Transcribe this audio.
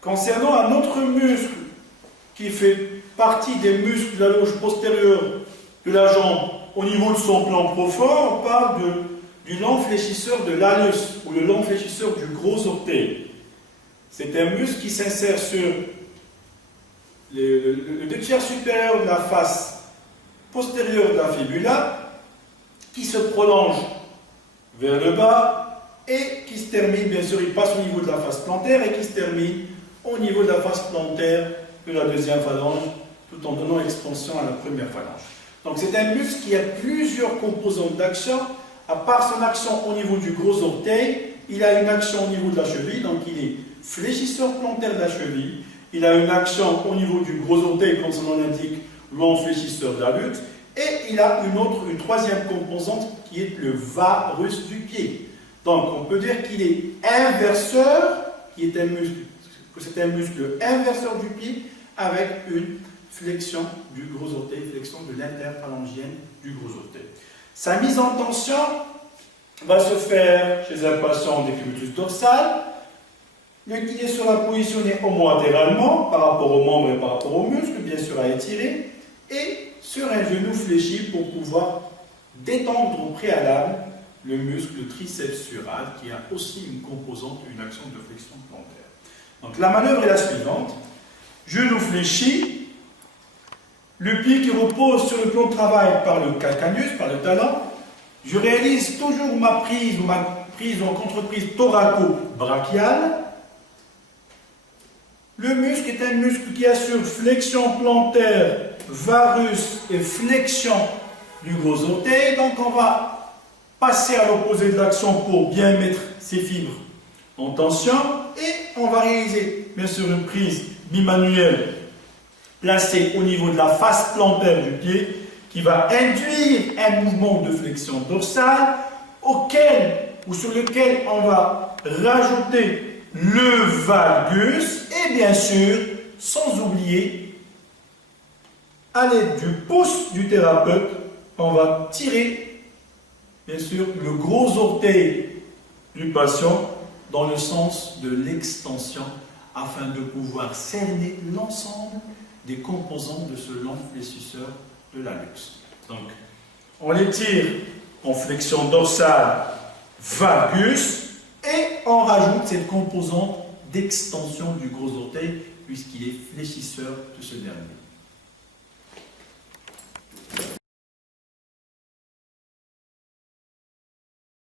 Concernant un autre muscle qui fait partie des muscles de la loge postérieure de la jambe au niveau de son plan profond, on parle du long fléchisseur de l'anus ou le long fléchisseur du gros orteil. C'est un muscle qui s'insère sur le 2/3 supérieur de la face postérieure de la fibula, qui se prolonge vers le bas et qui se termine, bien sûr, il passe au niveau de la face plantaire et qui se termine au niveau de la face plantaire de la deuxième phalange, tout en donnant expansion à la première phalange. Donc c'est un muscle qui a plusieurs composantes d'action. À part son action au niveau du gros orteil, il a une action au niveau de la cheville, donc il est fléchisseur plantaire de la cheville. Il a une action au niveau du gros orteil, comme son nom l'indique, long fléchisseur de la luxe. Et il a une troisième composante qui est le varus du pied. Donc on peut dire qu'il est inverseur, qui est un muscle, que c'est un muscle inverseur du pied avec une flexion du gros orteil, flexion de l'interphalangienne du gros orteil. Sa mise en tension va se faire chez un patient d'écubitus dorsal. Le kiné sera positionné homolatéralement par rapport aux membres et par rapport aux muscles, bien sûr à étirer, et sur un genou fléchi pour pouvoir détendre au préalable le muscle triceps sural qui a aussi une composante, une action de flexion plantaire. Donc la manœuvre est la suivante. Genou fléchi, le pied qui repose sur le plan de travail par le calcaneus, par le talon. Je réalise toujours ma prise en contreprise thoraco-brachiale. Le muscle est un muscle qui assure flexion plantaire, varus et flexion du gros orteil. Donc on va passer à l'opposé de l'action pour bien mettre ces fibres en tension. Et on va réaliser bien sûr une prise bimanuelle placée au niveau de la face plantaire du pied qui va induire un mouvement de flexion dorsale sur lequel on va rajouter le valgus et bien sûr, sans oublier, à l'aide du pouce du thérapeute, on va tirer bien sûr le gros orteil du patient dans le sens de l'extension afin de pouvoir cerner l'ensemble des composantes de ce long fléchisseur de l'anus. Donc, on les tire en flexion dorsale valgus et on rajoute cette composante d'extension du gros orteil puisqu'il est fléchisseur de ce dernier.